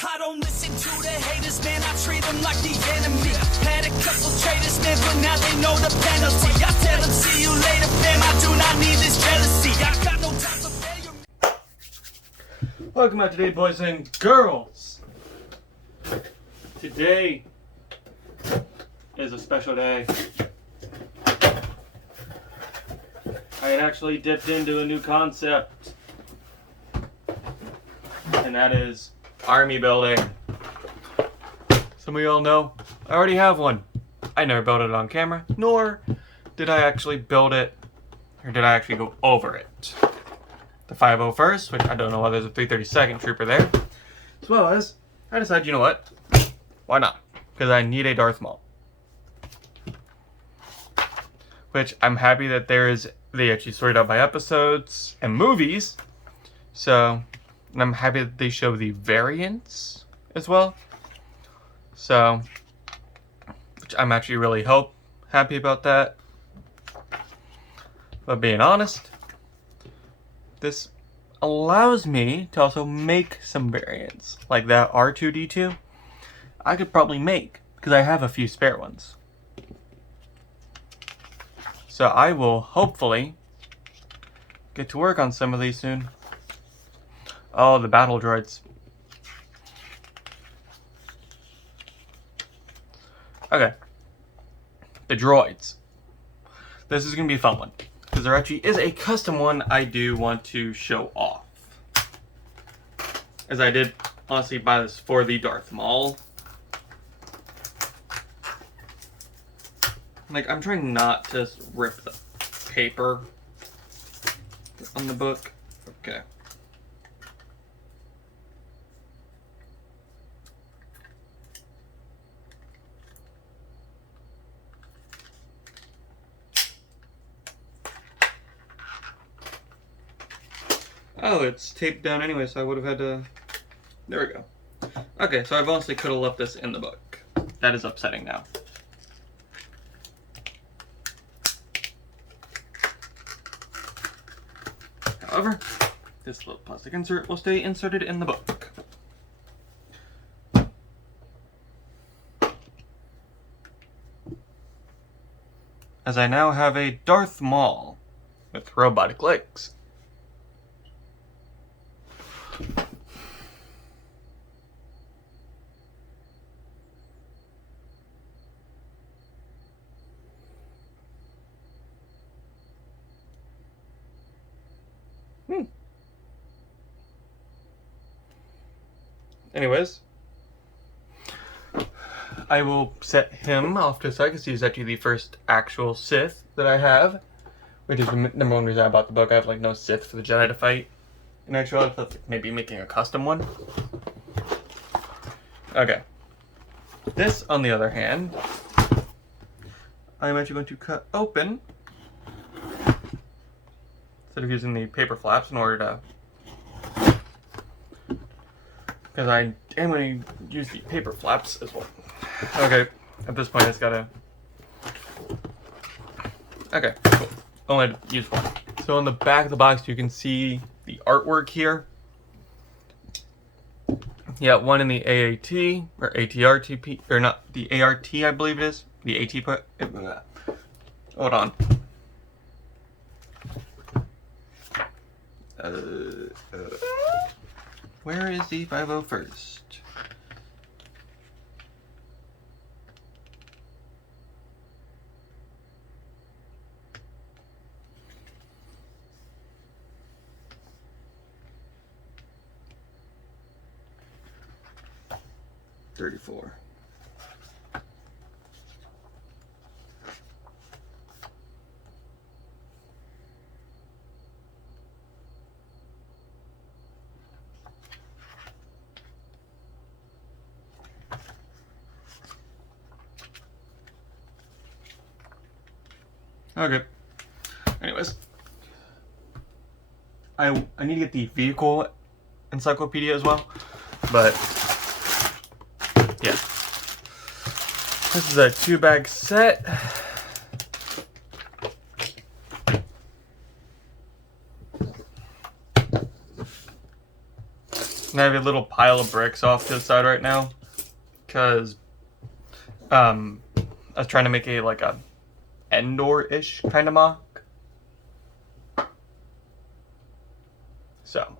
I don't listen to the haters, man, I treat them like the enemy. Had a couple traitors, man, but now they know the penalty. I tell them, see you later, fam, I do not need this jealousy. I got no time for failure. Welcome out today, boys and girls. Today is a special day. I had actually dipped into a new concept, and that is army building. Some of y'all know I already have one. I never built it on camera, nor did I actually build it, or did I actually go over it. The 501st, which I don't know why there's a 332nd trooper there, as well as I decided, you know what, why not? Because I need a Darth Maul. Which I'm happy that they actually sorted out by episodes and movies. So, and I'm happy that they show the variants as well. So, which I'm actually really happy about that. But being honest, this allows me to also make some variants. Like that R2-D2, I could probably make, because I have a few spare ones. So I will hopefully get to work on some of these soon. Oh, the battle droids. Okay. The droids. This is going to be a fun one, because there actually is a custom one I do want to show off. As I did honestly buy this for the Darth Maul. Like, I'm trying not to rip the paper on the book. Okay. Oh, it's taped down anyway, so I would have had to... There we go. Okay, so I've honestly could have left this in the book. That is upsetting now. However, this little plastic insert will stay inserted in the book. As I now have a Darth Maul with robotic legs. Anyways, I will set him off to the side because he's actually the first actual Sith that I have, which is the number one reason I bought the book. I have like no Sith for the Jedi to fight. And actually, I thought maybe making a custom one. Okay. This, on the other hand, I'm actually going to cut open instead of using the paper flaps in order to. Because I am going to use the paper flaps as well. Okay, at this point I just gotta... Okay, cool. Only use one. So on the back of the box you can see the artwork here. Yeah, one in the AAT, or ATRTP, or not, the ART I believe it is. The AT part. Hold on. Where is the 501st? $34. Okay. Anyways, I need to get the vehicle encyclopedia as well, but yeah. This is a 2-bag set. And I have a little pile of bricks off to the side right now, because I was trying to make a Endor-ish kind of mock. So,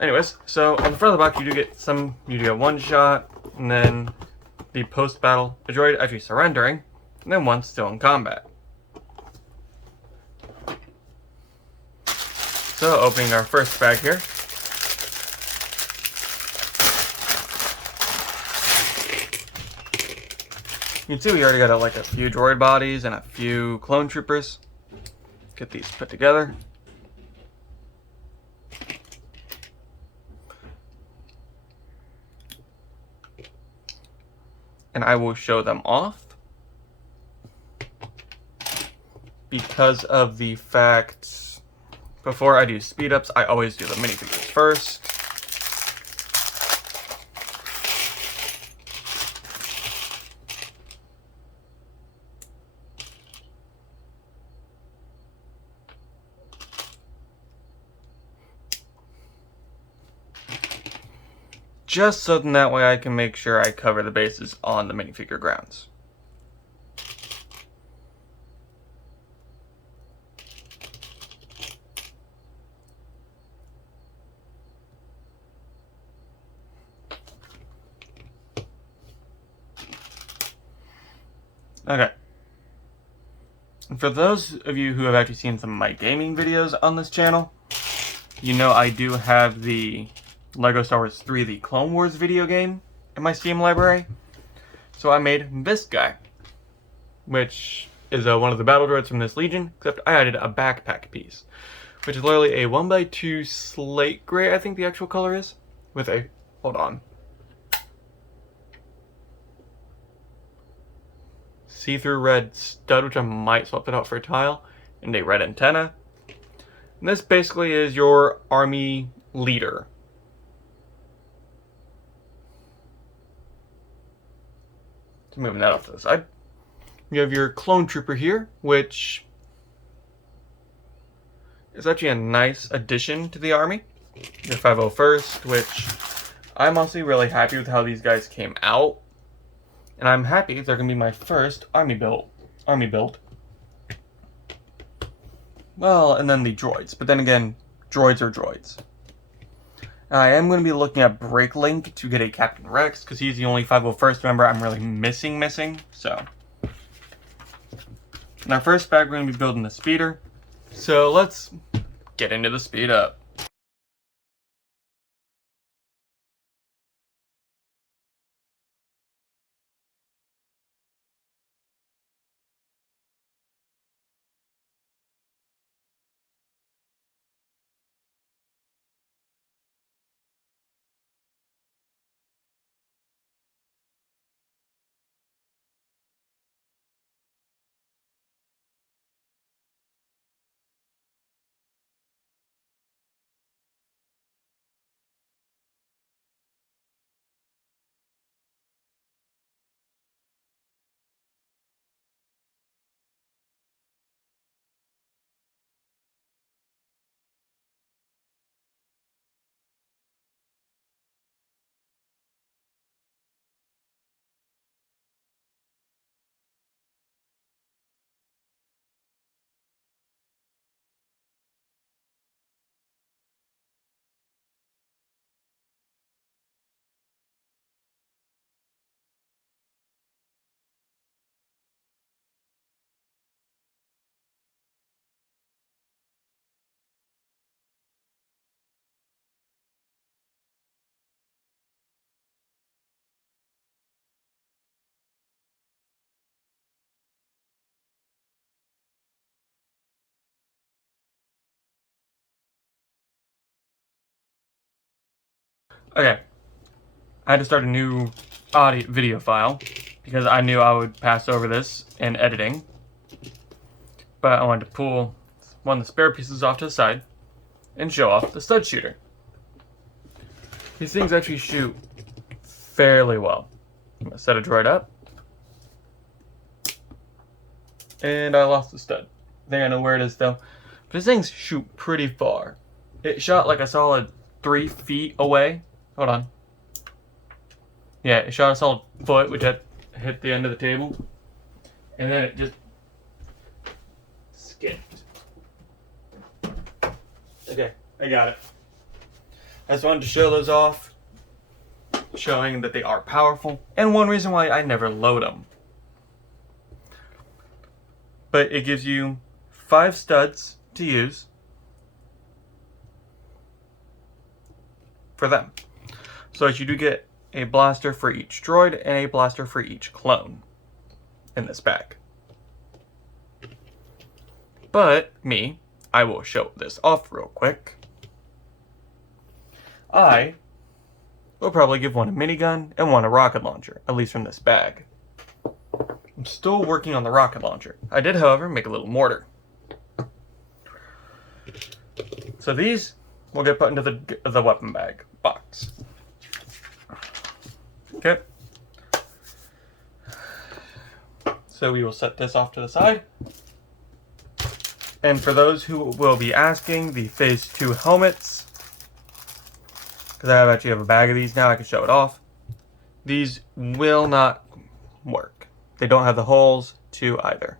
anyways, so on the front of the box you do get one shot, and then the post-battle, a droid actually surrendering, and then one still in combat. So, opening our first bag here. You can see we already got a few droid bodies and a few clone troopers. Get these put together. And I will show them off because of the fact, before I do speed ups, I always do the minifigures first. Just so that way I can make sure I cover the bases on the minifigure grounds. Okay. And for those of you who have actually seen some of my gaming videos on this channel, you know I do have the LEGO Star Wars 3 The Clone Wars video game in my Steam library. So I made this guy, which is one of the battle droids from this Legion, except I added a backpack piece, which is literally a 1x2 slate gray, I think the actual color is, with a, hold on, see-through red stud, which I might swap it out for a tile, and a red antenna. And this basically is your army leader. So moving that off to the side. You have your clone trooper here, which is actually a nice addition to the army. Your 501st, which I'm honestly really happy with how these guys came out. And I'm happy they're going to be my first army build. Well, and then the droids. But then again, droids are droids. I am going to be looking at Breaklink to get a Captain Rex, because he's the only 501st member I'm really missing, so. In our first bag, we're going to be building the speeder. So let's get into the speed up. Okay, I had to start a new video file because I knew I would pass over this in editing. But I wanted to pull one of the spare pieces off to the side and show off the stud shooter. These things actually shoot fairly well. I'm going to set a droid up. And I lost the stud. I think I know where it is though. But these things shoot pretty far. It shot like a solid 3 feet away. Hold on. Yeah, it shot a solid foot, which had hit the end of the table. And then it just skipped. Okay, I got it. I just wanted to show those off, showing that they are powerful, and one reason why I never load them. But it gives you 5 studs to use for them. So you do get a blaster for each droid and a blaster for each clone in this bag. But I will show this off real quick. I will probably give one a minigun and one a rocket launcher, at least from this bag. I'm still working on the rocket launcher. I did, however, make a little mortar. So these will get put into the weapon bag box. Okay. So we will set this off to the side. And for those who will be asking, the Phase 2 helmets, because I actually have a bag of these now, I can show it off. These will not work. They don't have the holes to either.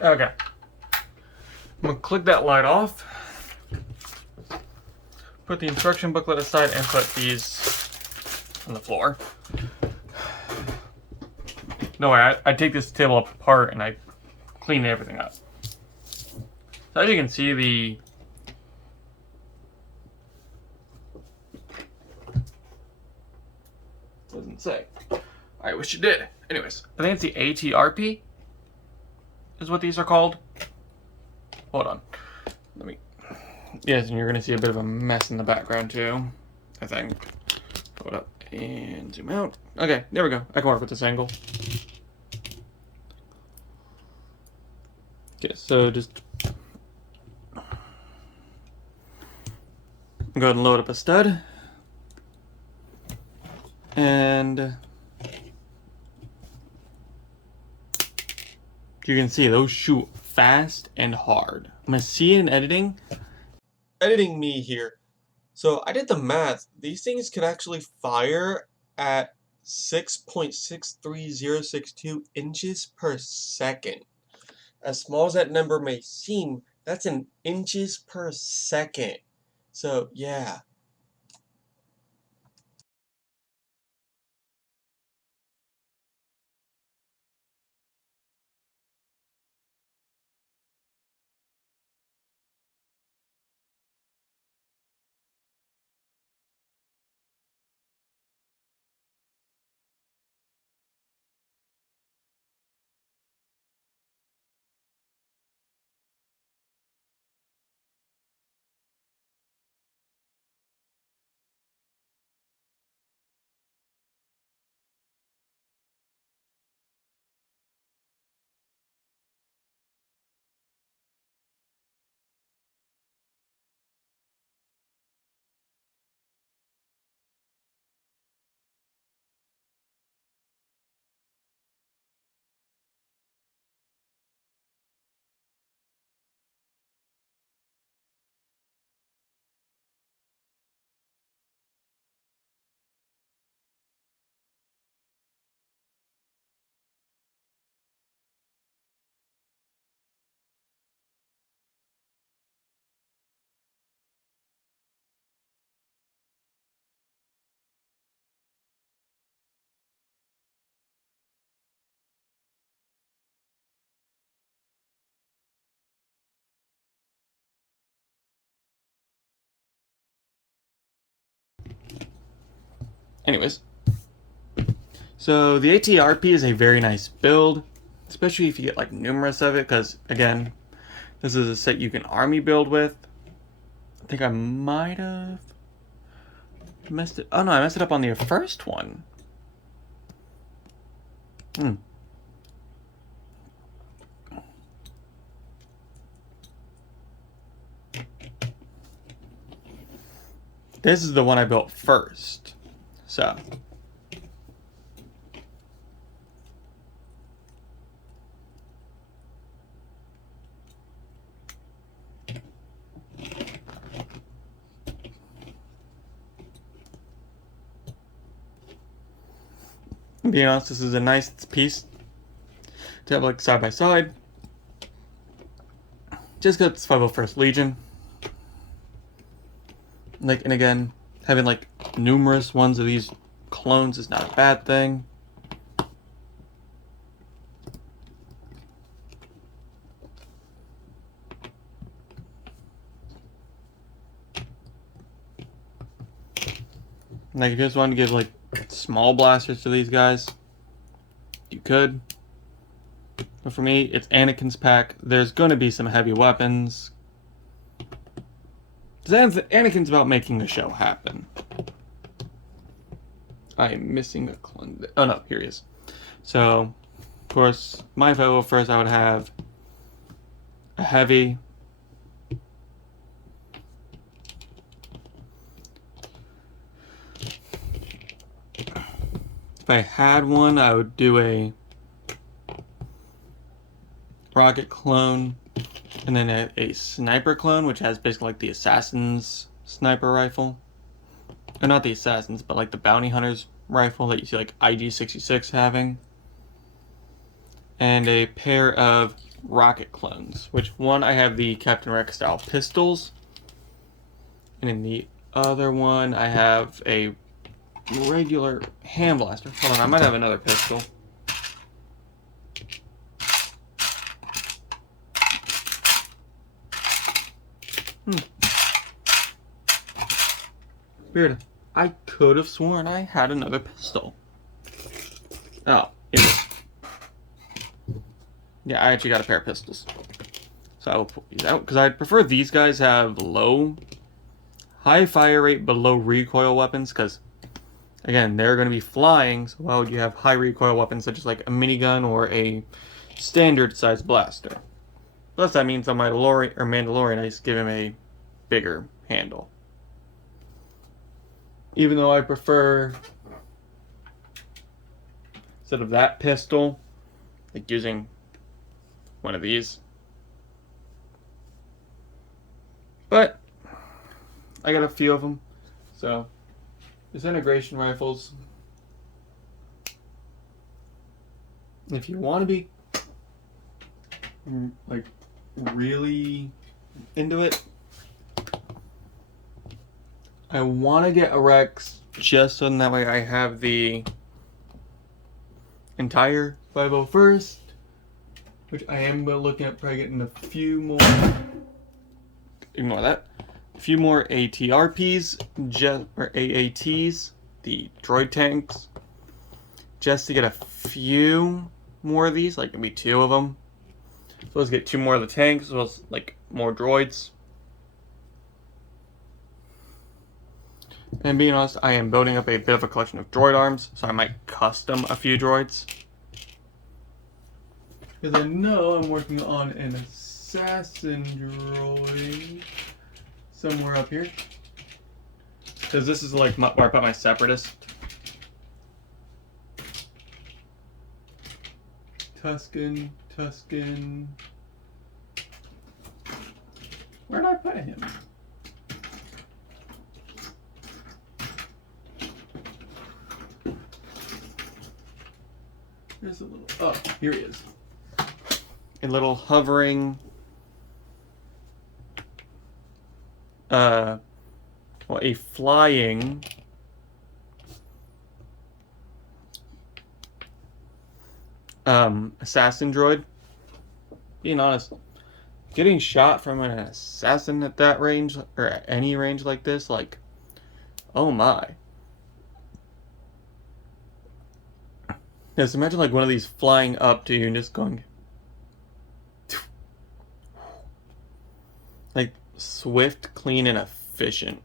Okay. I'm going to click that light off. Put the instruction booklet aside and put these on the floor. No way, I take this table apart and I clean everything up. So as you can see, the doesn't say. I wish it did. Anyways, I think it's the ATRP is what these are called. Hold on. Let me. Yes, and you're gonna see a bit of a mess in the background too, I think. Hold up. And zoom out. Okay, there we go. I can work with this angle. Okay, so just go ahead and load up a stud. And you can see those shoot fast and hard. I'm gonna see it in editing. Editing me here. So I did the math. These things can actually fire at 6.63062 inches per second. As small as that number may seem, that's in inches per second. So yeah. Anyways, so the ATRP is a very nice build, especially if you get like numerous of it, because again, this is a set you can army build with. I think I might have messed it. Oh no, I messed it up on the first one. This is the one I built first. So. Being honest, this is a nice piece to have like side by side. Just because it's 501st Legion. Like, and again, having like numerous ones of these clones is not a bad thing. Like, if you just want to give like small blasters to these guys, you could. But for me, it's Anakin's pack. There's going to be some heavy weapons. Anakin's about making the show happen. I am missing a clone. Oh no, here he is. So, of course, my 501st, I would have a heavy. If I had one, I would do a rocket clone, and then a sniper clone, which has basically like the assassin's sniper rifle. Or not the assassins, but like the bounty hunter's rifle that you see like IG-66 having. And a pair of rocket clones, which one I have the Captain Rex style pistols, and in the other one I have a regular hand blaster. Hold on, I might have another pistol. Weird. I could have sworn I had another pistol. Oh, here it is. Yeah, I actually got a pair of pistols. So I will pull these out, because I prefer these guys have high fire rate but low recoil weapons, because Again, they're going to be flying, so why would you have high recoil weapons such as like a minigun or a standard size blaster? Plus, that means on my Mandalorian, I just give him a bigger handle. Even though I prefer, instead of that pistol, like using one of these. But I got a few of them, so disintegration rifles. If you want to be like really into it, I want to get a Rex just so that way I have the entire 501st, which I am looking at probably getting a few more. Ignore that. A few more ATRPs, or AATs, the droid tanks, just to get a few more of these, like maybe 2 of them. So let's get 2 more of the tanks, as well as like more droids. And being honest, I am building up a bit of a collection of droid arms, so I might custom a few droids. Because I know I'm working on an assassin droid somewhere up here. Because this is like where I put my separatist. Tusken. Where did I put him? There's a little. Oh, here he is. A little hovering. Well, a flying. Assassin droid. Being honest, getting shot from an assassin at that range, or at any range like this, like, oh my. Just imagine like one of these flying up to you and just going, like, swift, clean, and efficient.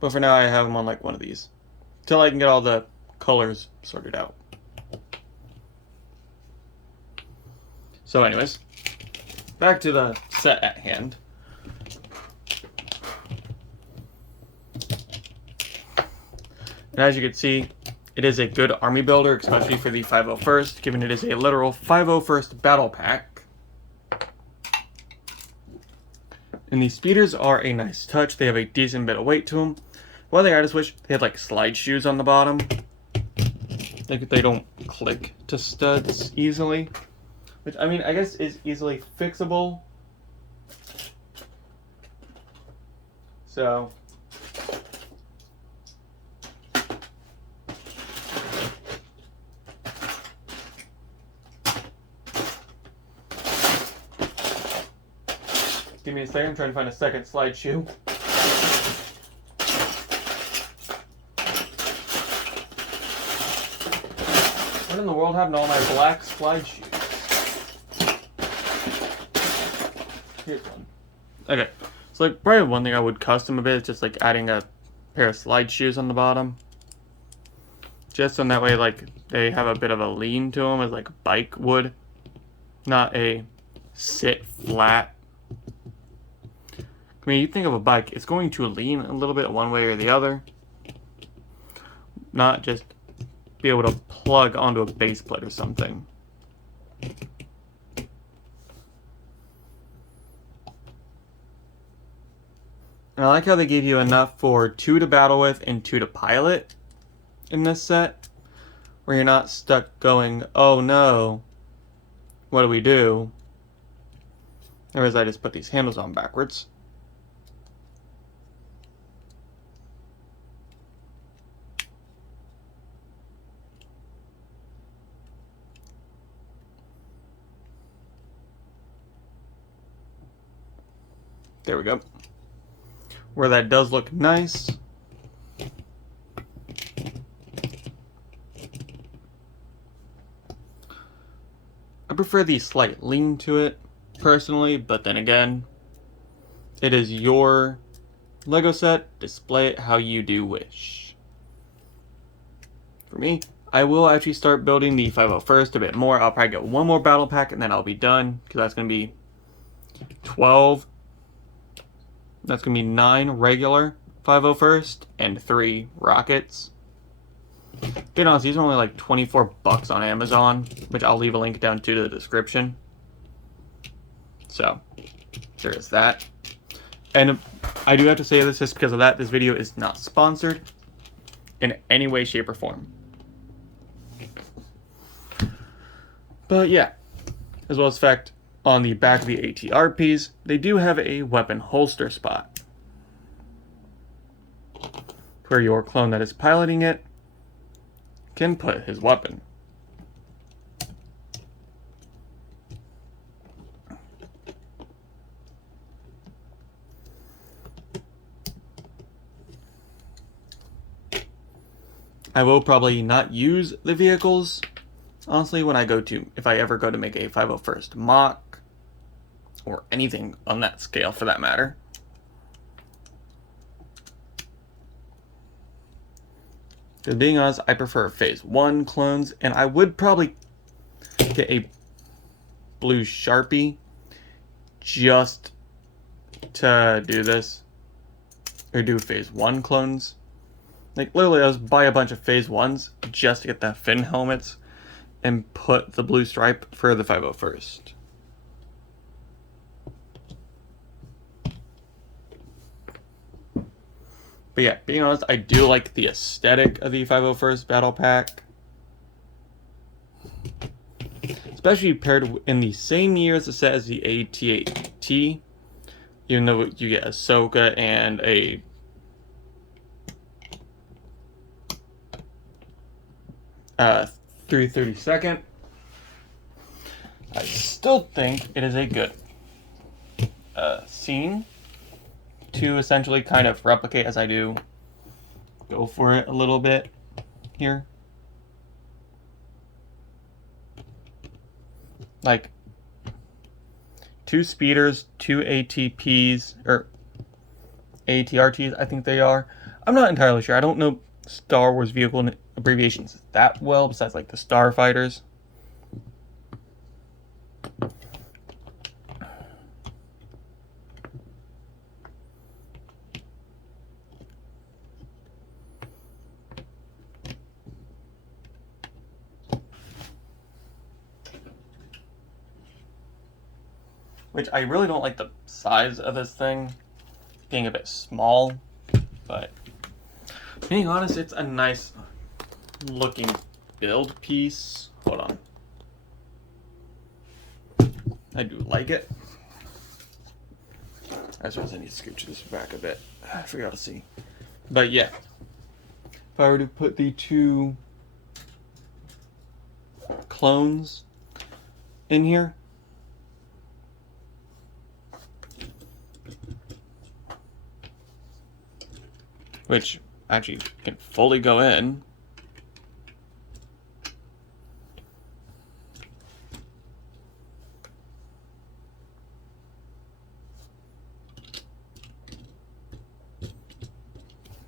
But for now, I have them on like one of these, till I can get all the colors sorted out. So anyways, back to the set at hand. And as you can see, it is a good army builder, especially for the 501st, given it is a literal 501st battle pack. And these speeders are a nice touch. They have a decent bit of weight to them. One thing I just wish they had like slide shoes on the bottom. Like they don't click to studs easily. Which, I mean, I guess is easily fixable. So give me a second, I'm trying to find a second slide shoe. What in the world happened to all my black slide shoes? Here's one. Okay, so like probably one thing I would custom a bit is just like adding a pair of slide shoes on the bottom. Just so that way like they have a bit of a lean to them as like a bike would. Not a sit flat. I mean, you think of a bike, it's going to lean a little bit one way or the other. Not just be able to plug onto a base plate or something. And I like how they gave you enough for 2 to battle with and 2 to pilot in this set. Where you're not stuck going, oh no, what do we do? Whereas I just put these handles on backwards. There we go. Where that does look nice. I prefer the slight lean to it, personally, but then again, it is your Lego set. Display it how you do wish. For me, I will actually start building the 501st a bit more. I'll probably get one more battle pack and then I'll be done, because that's going to be 12. That's going to be 9 regular 501st and 3 rockets. Being honest, these are only like 24 bucks on Amazon, which I'll leave a link down to the description. So, there is that. And I do have to say this just because of that. This video is not sponsored in any way, shape, or form. But yeah, as well as the fact, on the back of the ATRPs, they do have a weapon holster spot, where your clone that is piloting it can put his weapon. I will probably not use the vehicles, honestly, when I go to, if I ever go to make a 501st mock, or anything on that scale for that matter. Because being honest, I prefer Phase 1 clones, and I would probably get a blue Sharpie just to do this, or do Phase 1 clones. Like, literally, I was buy a bunch of Phase 1s just to get the fin helmets and put the blue stripe for the 501st. But yeah, being honest, I do like the aesthetic of the 501st Battle Pack. Especially paired in the same year as the set as the AT-AT. Even though you get Ahsoka and a uh, 332nd. I still think it is a good scene to essentially kind of replicate, as I do go for it a little bit here. Like 2 speeders, 2 ATPs, or ATRTs, I think they are. I'm not entirely sure. I don't know Star Wars vehicle abbreviations that well, besides like the Starfighters. Which I really don't like the size of this thing being a bit small, but being honest, it's a nice looking build piece. Hold on. I do like it. I suppose I need to scooch this back a bit. I forgot to see. But yeah, if I were to put the 2 clones in here, which actually can fully go in.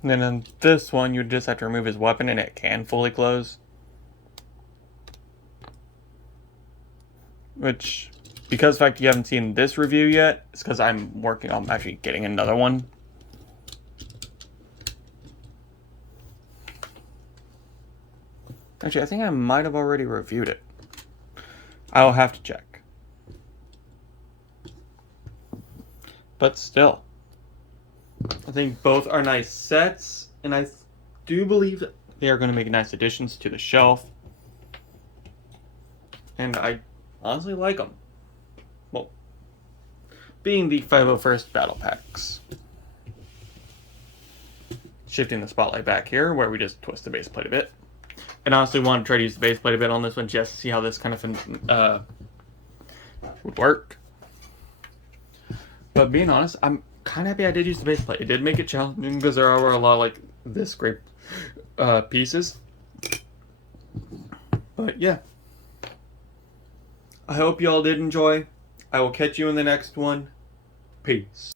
And then on this one, you just have to remove his weapon and it can fully close. Which, because of the fact you haven't seen this review yet, it's because I'm working on actually getting another one. Actually, I think I might have already reviewed it. I'll have to check. But still, I think both are nice sets, and I do believe that they are going to make nice additions to the shelf. And I honestly like them. Well, being the 501st Battle Packs. Shifting the spotlight back here, where we just twist the base plate a bit. And honestly want to try to use the base plate a bit on this one just to see how this kind of would work. But being honest, I'm kind of happy I did use the base plate. It did make it challenging because there are a lot of like this great pieces. But yeah, I hope y'all did enjoy. I will catch you in the next one. Peace.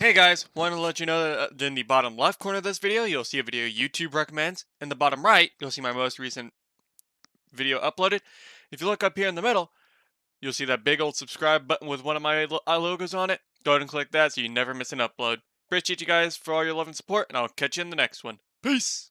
Hey guys, wanted to let you know that in the bottom left corner of this video, you'll see a video YouTube recommends. In the bottom right, you'll see my most recent video uploaded. If you look up here in the middle, you'll see that big old subscribe button with one of my logos on it. Go ahead and click that so you never miss an upload. Appreciate you guys for all your love and support, and I'll catch you in the next one. Peace!